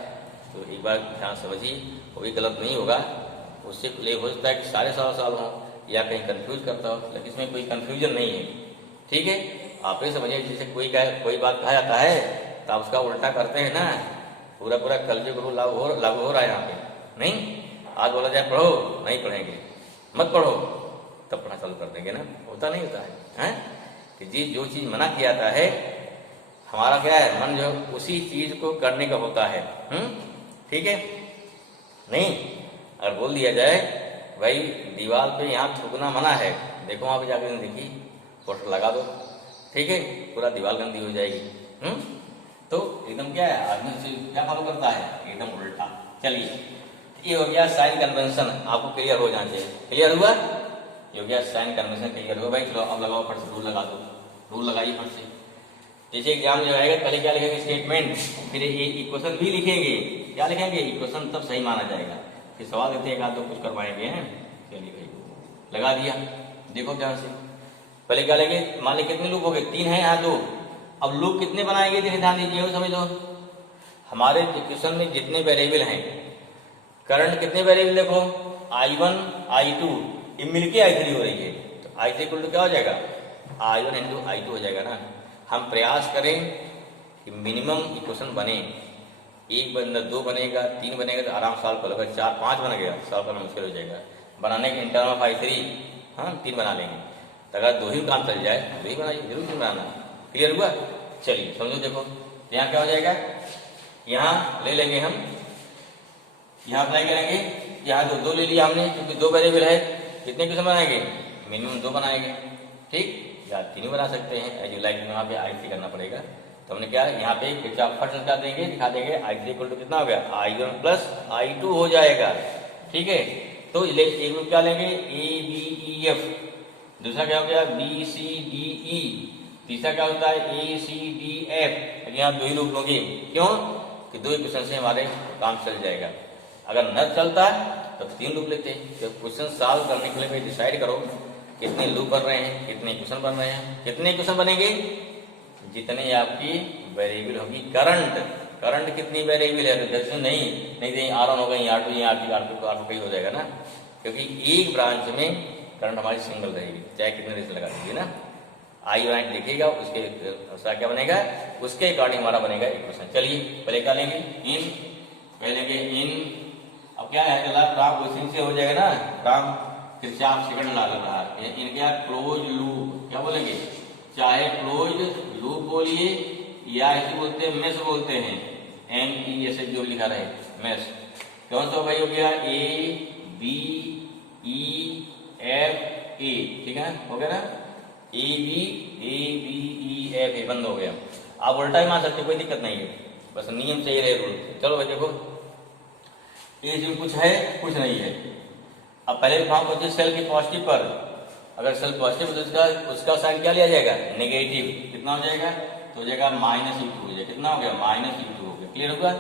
तो एक बार ध्यान समझिए, कोई गलत नहीं होगा, उससे ले हो सकता है कि सारे सवाल हों या कहीं कंफ्यूज करता हो, लेकिन इसमें कोई कंफ्यूजन नहीं है। ठीक है, आप ये समझिए, जैसे कोई बात कहा जाता है तो आप उसका उल्टा करते हैं ना, पूरा पूरा कलयुग गुरु लागू हो रहा है यहाँ पे। नहीं, आज बोला जाए पढ़ो, नहीं पढ़ेंगे, मत पढ़ो, तब पढ़ना चालू कर देंगे ना, होता नहीं होता है, कि जी जो चीज़ मना किया जाता है, हमारा क्या है मन जो उसी चीज़ को करने का होता है। ठीक है, नहीं अगर बोल दिया जाए भाई दीवार पे यहाँ थूकना मना है, देखो वहाँ पे जाकर देखिए पोस्टर लगा दो, ठीक है, पूरा दीवार गंदी हो जाएगी। तो एकदम क्या है, आदमी से क्या फॉलो करता है, एकदम उल्टा। चलिए, ये हो गया साइन कन्वेंशन, आपको क्लियर हो जाना चाहिए। क्लियर हुआ, ये हो गया साइन कन्वेंशन, क्लियर हुआ भाई। चलो अब लगाओ फट से, रूल लगा दो, रूल लगाइए फट से। जैसे एग्जाम जो आएगा पहले क्या लिखेंगे, स्टेटमेंट, फिर ये इक्वेशन भी लिखेंगे। क्या लिखेंगे, इक्वेशन, तब सही माना जाएगा। फिर सवाल देते हैं, एक आध दो कुछ करवाएंगे हैं। चलिए भाई लगा दिया, देखो ध्यान से। पहले क्या लेंगे, मान ली कितने लूप हो गए, 3 है यहाँ 2। अब लूप कितने बनाएंगे, ध्यान दीजिए, समझ लो। हमारे इक्वेशन में जितने वेरिएबल हैं, करंट कितने वेरिएबल देखो, I1 I2, ये मिलके I3 हो रही है, तो I3 इक्वल टू क्या हो जाएगा, I1 इंटू I2 हो जाएगा ना। हम प्रयास करें कि मिनिमम इक्वेशन बने, 1 बन 2 बनेगा, 3 बनेगा तो आराम सॉल्व कर लोगे, 4 5 बन गया सॉल्व करना मुश्किल हो जाएगा। बनाने के इंटरवल ऑफ I3 3 बना लेंगे, तो अगर 2 ही काम चल जाए 2 ही बनाइए, जरूर 3 बनाना। क्लियर हुआ। चलिए समझो, देखो तो यहाँ क्या हो जाएगा, यहाँ ले लेंगे हम, यहाँ अप्लाई करेंगे, यहाँ 2 ले लिया हमने, क्योंकि 2 वेरिएबल है, कितने क्वेश्चन बनाएंगे, मिनिमम 2 बनाएंगे। ठीक, या 3 बना सकते हैं, एज यू लाइक, यहाँ पे I3 करना पड़ेगा। तो हमने क्या, यहाँ पे फर्स्ट निकाल देंगे, दिखा देंगे I3 इक्वल टू कितना हो गया, I1 प्लस I2 हो जाएगा। ठीक है, तो एक लूप क्या लेंगे ABEF, दूसरा क्या हो गया BCDE, तीसरा क्या होता है ACDF। यहाँ 2 ही लूप होंगे, क्यों कि 2 इक्वेशन से हमारे काम चल जाएगा। अगर न चलता तो 3 लूप लेते हैं। तो क्वेश्चन सॉल्व करने के लिए भाई डिसाइड करो कितने लूप बन रहे हैं, कितने इक्वेशन बन रहे हैं। कितने इक्वेशन बनेंगे, जितने आपकी वेरिएबल होगी। करंट कितनी वेरिएबल है, जैसे नहीं तो R1 होगा, R2, R2 कहीं हो जाएगा ना, क्योंकि एक ब्रांच में करंट हमारी सिंगल रहेगी, चाहे कितने रेस लगा दीजिए ना। आई ब्रांच देखिएगा, उसके अनुसार क्या बनेगा, उसके अकॉर्डिंग हमारा बनेगा इक्वेशन। चलिए पहले क्या लेंगे, इन। अब क्या है फ्रॉम क्वेश्चन से हो जाएगा ना, फ्रॉम किरचॉफ सेकंड लॉ लग रहा है। इन क्या क्लोज लूप, क्या बोलेंगे, चाहे क्लोज लूप बोलिए या इसे बोलते हैं मेश बोलते हैं, MES जो लिखा रहे मेश। कौन सा भाई हो गया ABEFA, ठीक है हो गया ना, ABEFA बंद हो गया। आप उल्टा ही मान सकते, कोई दिक्कत नहीं है, बस नियम सही रहे रूल। चलो भाई देखो, ये जो कुछ है कुछ नहीं है। अब पहले फॉर्म होती है सेल के पॉजिटिव पर, अगर सेल पॉजिटिव है तो उसका साइन क्या लिया जाएगा, नेगेटिव। कितना हो जाएगा, तो हो जाएगा -E2 हो जाएगा। कितना हो गया, -E2 हो गया। क्लियर होगा,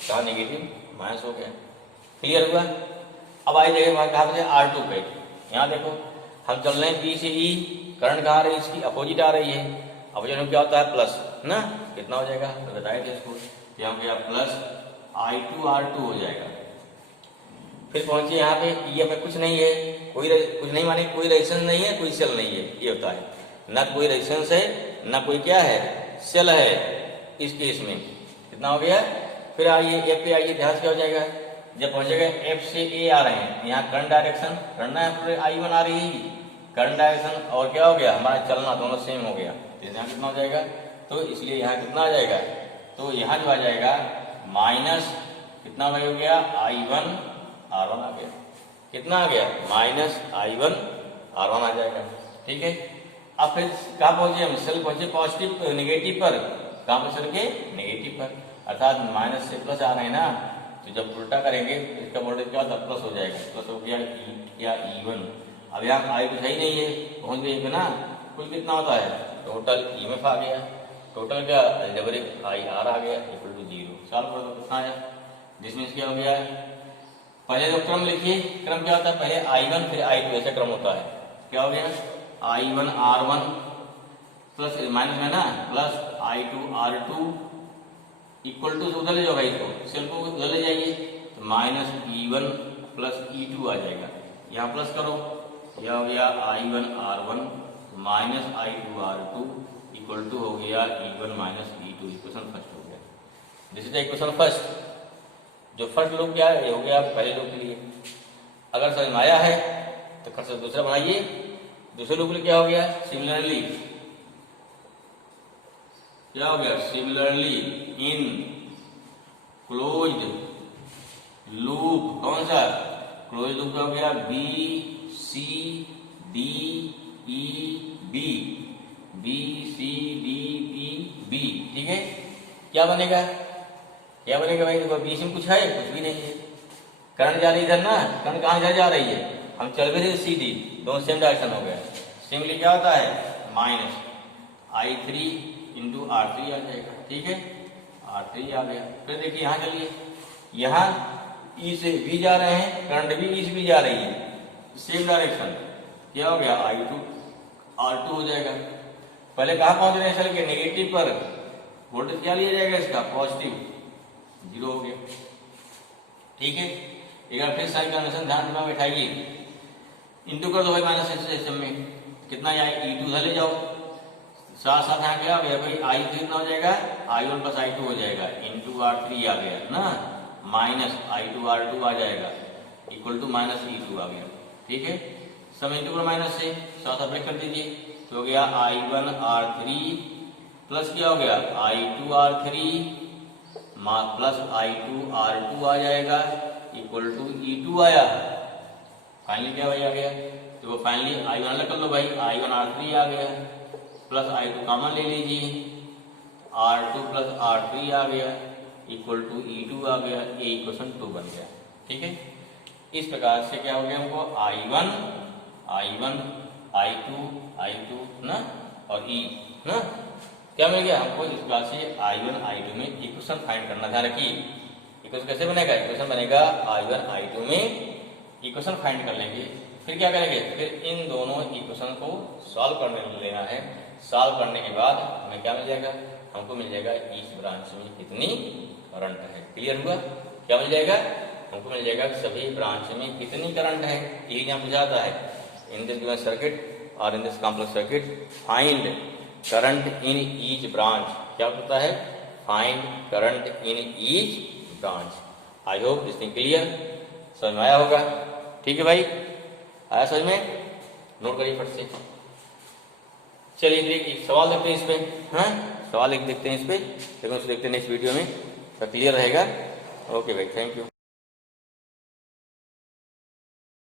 कहा नेगेटिव माइनस हो गया, क्लियर हुआ। अब आई जाएगा कहा से R2 पे। यहाँ देखो हम चल रहे हैं B से E, करंट कहाँ आ रही है, इसकी अपोजिट आ रही है। अपोजिट में क्या होता है प्लस ना, कितना हो जाएगा तो बताया थे इसको, यहाँ गया प्लस I2 R2 हो जाएगा। फिर पहुंचे यहाँ पे EF में कुछ नहीं है, कुछ नहीं माने कोई रेजिस्टेंस नहीं है, कोई सेल नहीं है, ये होता है ना, कोई रेजिस्टेंस है ना कोई क्या है सेल है इस केस में। कितना हो गया, फिर आइए F पे आइए, ध्यान से क्या हो जाएगा, जब पहुंचेगा F से A आ रहे हैं, यहाँ करंट डायरेक्शन करना है, फिर I1 आ रही है करंट डायरेक्शन, और क्या हो गया हमारा चलना दोनों सेम हो गया। तो यहाँ कितना हो जाएगा, तो इसलिए यहाँ कितना आ जाएगा, तो यहाँ जो आ जाएगा माइनस कितना हो गया I1 R1 आ गया। कितना आ गया, -I1 R1 आ जाएगा, ठीक है। अब फिर कहाँ पहुंचे हम, सेल पहुंचे पॉजिटिव नेगेटिव पर, कहाँ पर चल के नेगेटिव पर, अर्थात माइनस से प्लस आ रहे हैं ना, तो जब उल्टा करेंगे इसका वोल्टेज क्या होता है, प्लस हो जाएगा, प्लस हो गया E1। अब यहाँ I कुछ है ही नहीं है, पहुंच गए ना, कुल कितना होता है, टोटल EMF आ गया, टोटल क्या अलजेब्रिक IR आ गया इक्वल टू 0। सॉल्व कर दो, कितना आया, जिसमें क्या हो गया, पहले तो क्रम लिखिए, क्रम क्या होता है, पहले I1 फिर I2 ऐसा क्रम होता है। क्या हो गया, I1 R1 प्लस माइनस में ना, plus I2 R2 equal to उधर ले जाओ भाई, इसको सेल को उधर ले जाइए, तो -E1 प्लस E2 आ जाएगा। यहाँ प्लस करो, यह हो गया I1 R1 minus I2 R2 equal to हो गया E1 minus E2। Equation first हो गया, दिस इज इक्वेशन फर्स्ट। जो फर्स्ट लूप क्या है, ये हो गया पहले लूप के लिए। अगर समझ में आया है तो खर्च दूसरा बनाइए, दूसरे लूप के लिए क्या हो गया, सिमिलरली क्या हो गया, सिमिलरली इन क्लोज्ड लूप, कौन सा क्लोज्ड लूप हो गया BCDEB, ठीक है। क्या बनेगा, क्या बनेगा भाई, देखो बीच में कुछ है, कुछ भी नहीं है, करंट जा रही इधर ना, करंट कहाँ इधर जा रही है, हम चल भी रहे CD, दोनों सेम डायरेक्शन हो गया। सिंपली क्या होता है, -I3 इंटू R3 आ जाएगा, ठीक है, R3 आ गया। फिर देखिए यहाँ चलिए, यहाँ E से भी जा रहे हैं, करंट भी E से भी जा रही है, सेम डायरेक्शन, क्या हो गया I2 R2 हो जाएगा। पहले कहाँ पहुंच रहे हैं सेल के नेगेटिव पर, वोल्टेज क्या लिया जाएगा इसका, पॉजिटिव, 0 हो गया, ठीक है। एक बार फिर साइन कन्वेंशन ध्यान में बैठाइए, इंटू कर दो भाई माइनस सिस्टम में, कितना आएगा E2 उधर ले जाओ, साथ साथ यहाँ क्या हो गया भाई I कितना हो जाएगा, I1 प्लस I2 हो जाएगा, इंटू R3 आ गया ना, माइनस I2 R2 आ जाएगा इक्वल टू -E2 आ गया, ठीक है। सब इंटू पर माइनस से साथ ब्रेक कर दीजिए, तो हो गया I1 R3 प्लस क्या हो गया I2 R3 plus I2 R2 आ जाएगा इक्वल टू E2 आया। फाइनली क्या भाई आ गया, तो वो फाइनली I1 अलग कर लो भाई, I1 R3 आ गया प्लस I2 कॉमन ले लीजिए, R2 प्लस R3 आ गया इक्वल टू E2 आ गया, ये इक्वेशन 2 बन गया, ठीक है। इस प्रकार से क्या हो गया हमको I1 I2 ना और E ना, क्या मिल गया हमको। इस प्रकार से I1 I2 में इक्वेशन फाइंड करना, ध्यान रखिए। इक्वेशन कैसे बनेगा, इक्वेशन बनेगा I1 I2 में इक्वेशन फाइंड कर लेंगे, फिर क्या करेंगे, फिर इन दोनों इक्वेशन को सॉल्व करने लेना है। सॉल्व करने के बाद हमें क्या मिल जाएगा, हमको मिल जाएगा इस ब्रांच में कितनी करंट है। क्लियर हुआ, क्या मिल जाएगा, हमको मिल जाएगा सभी ब्रांच में कितनी करंट है। ये यहाँ पूछा जाता है, इन दिस गिवन सर्किट और in this complex circuit find current in each branch. क्या होता है, find current in each branch. I hope this thing clear, समझ में आया होगा। ठीक है भाई, आया समझ में, नोट करिए फट से। चलिए देखिए सवाल देखते हैं इस पे, हाँ सवाल एक देखते हैं इस पे, लेकिन उसको देखते हैं नेक्स्ट वीडियो में, तो क्लियर रहेगा। ओके भाई, थैंक यू।